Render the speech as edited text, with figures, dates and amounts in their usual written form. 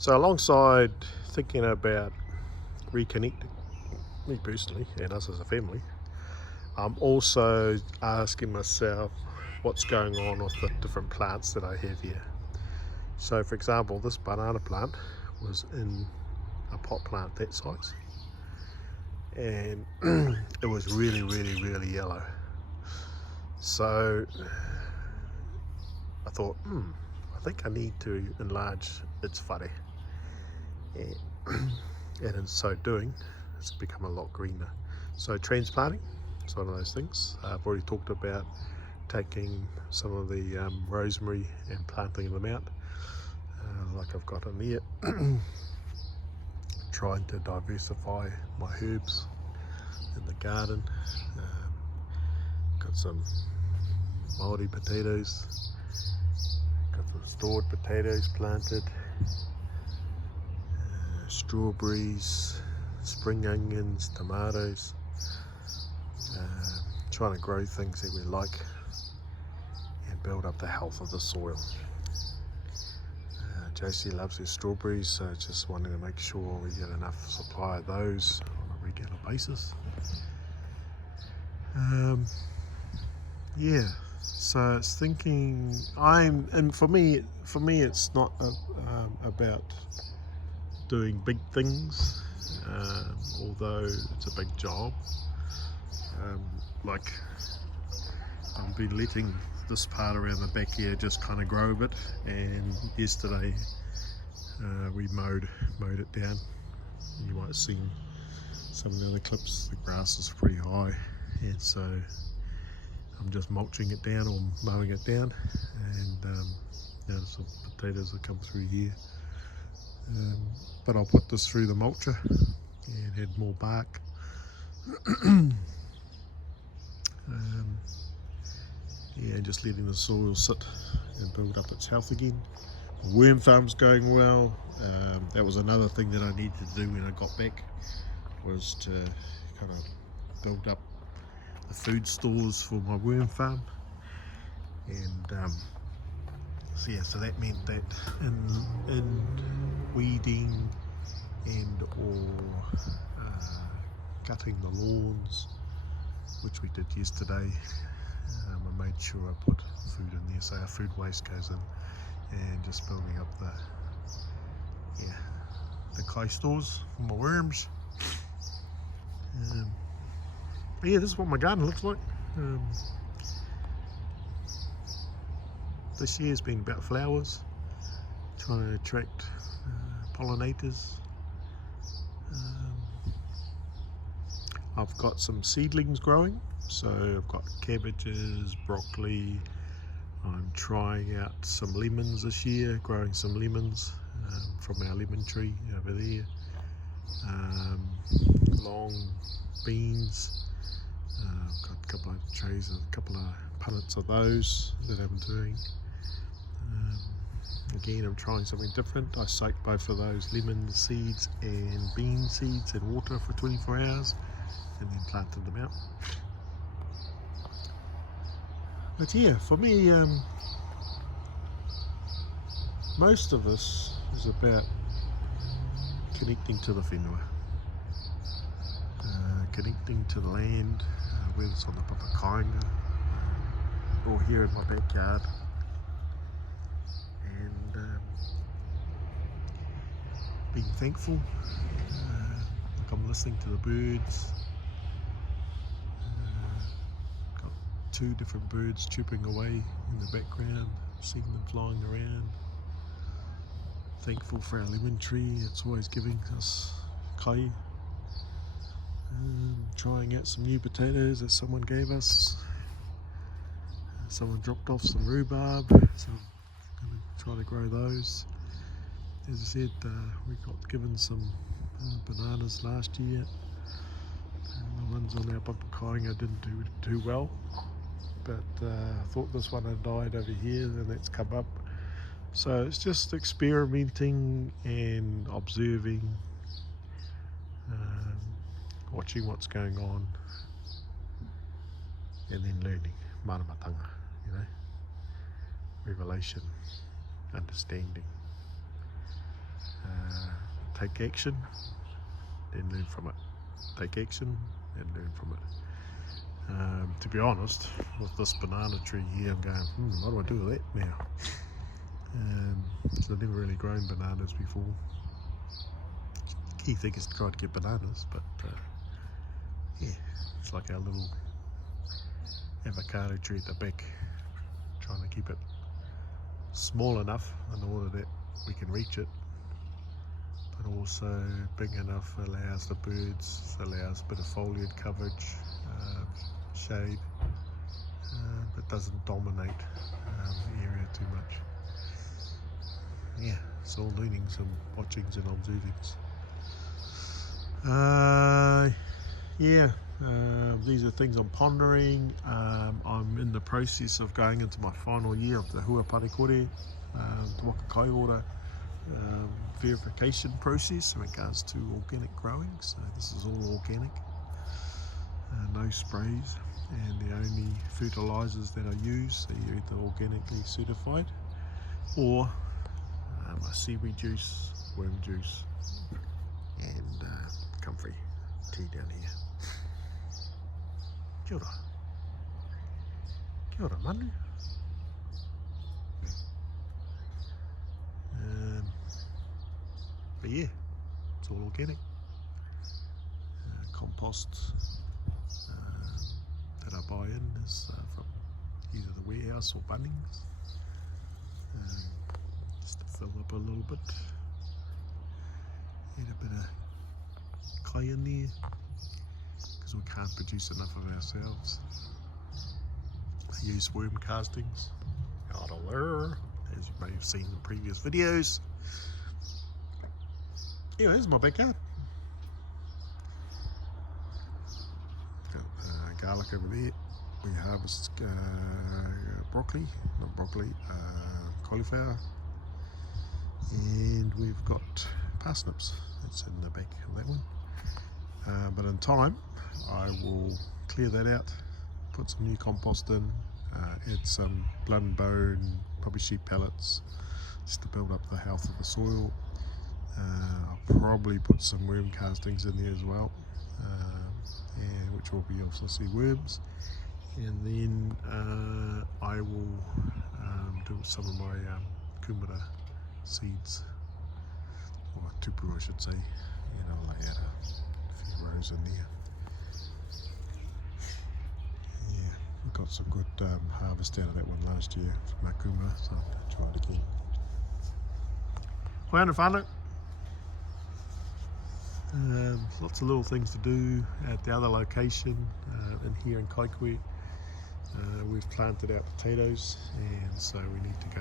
So alongside thinking about reconnecting, me personally and us as a family, I'm also asking myself what's going on with the different plants that I have here. So for example, this banana plant was in a pot plant that size, and it was really yellow. So I thought, I think I need to enlarge its whare, and, and in so doing it's become a lot greener. So transplanting, it's one of those things. I've already talked about taking some of the rosemary and planting them out, like I've got in there. Trying to diversify my herbs in the garden. Got some Māori potatoes, got some stored potatoes planted, strawberries, spring onions, tomatoes. Trying to grow things that we like and build up the health of the soil. Josie loves her strawberries, so just wanting to make sure we get enough supply of those on a regular basis. Yeah, so it's thinking and for me it's not about doing big things, although it's a big job. Like I've been letting this part around the back here just kind of grow a bit, and yesterday we mowed it down. You might have seen some of the other clips. The grass is pretty high, and so I'm just mulching it down or mowing it down, and there's some potatoes that come through here, but I'll put this through the mulcher and add more bark. Yeah, just letting the soil sit and build up its health again. The worm farm's going well. That was another thing that I needed to do when I got back, was to kind of build up the food stores for my worm farm. And so that meant that in weeding and or cutting the lawns, which we did yesterday, I made sure I put food in there, so our food waste goes in, and just building up the clay stores for my worms. But yeah, this is what my garden looks like. This year's been about flowers, trying to attract pollinators. I've got some seedlings growing, so I've got cabbages, broccoli. I'm trying out some lemons this year, growing some lemons from our lemon tree over there. Long beans. I've got a couple of trays, a couple of punnets of those that I'm doing. Again, I'm trying something different. I soaked both of those lemon seeds and bean seeds in water for 24 hours and then planted them out. But yeah, for me, most of this is about connecting to the whenua, connecting to the land, whether it's on the Parakore or here in my backyard, and being thankful. Like I'm listening to the birds. Got 2 different birds chirping away in the background, seeing them flying around. Thankful for our lemon tree, it's always giving us kai. Trying out some new potatoes that someone gave us. Someone dropped off some rhubarb, so I'm going to try to grow those. As I said, we got given some bananas last year. The ones on our Parakore didn't do too well, but I thought this one had died over here, and that's come up. So it's just experimenting and observing, watching what's going on, and then learning, maramatanga, revelation, understanding. take action, then learn from it. Take action and learn from it. To be honest, with this banana tree here, I'm going, what do I do with that now? So I've never really grown bananas before. Key thing is to try to get bananas, but yeah, it's like our little avocado tree at the back, trying to keep it small enough in order that we can reach it, but also big enough allows the birds, allows a bit of foliage coverage, shade, but doesn't dominate the area too much. Yeah, it's all learning, some watchings and observings. These are things I'm pondering. I'm in the process of going into my final year of the Hua Parakore, Te Waka Kaiora verification process in regards to organic growing. So this is all organic, no sprays, and the only fertilizers that I use are either organically certified or my seaweed juice, worm juice, and comfrey tea down here. Kia ora. Kia ora manu. But yeah, it's all organic. Compost that I buy in is from either the warehouse or Bunnings. Just to fill up a little bit. Add a bit of clay in there, because we can't produce enough of ourselves. I use worm castings out of there, as you may have seen in previous videos. Yeah, here's my backyard. Got garlic over there. We harvest cauliflower, and we've got parsnips. That's in the back of that one. But in time, I will clear that out, put some new compost in, add some blood and bone, probably sheep pellets, just to build up the health of the soil. I'll probably put some worm castings in there as well, and which will be obviously worms. And then I will do some of my kumara seeds, or tupu I should say, and I'll lay out a few rows in there. Yeah, we got some good harvest out of that one last year from our kumara, so I'll try it again. Whanau. Lots of little things to do at the other location, in here in Kaikui. We've planted our potatoes, and so we need to go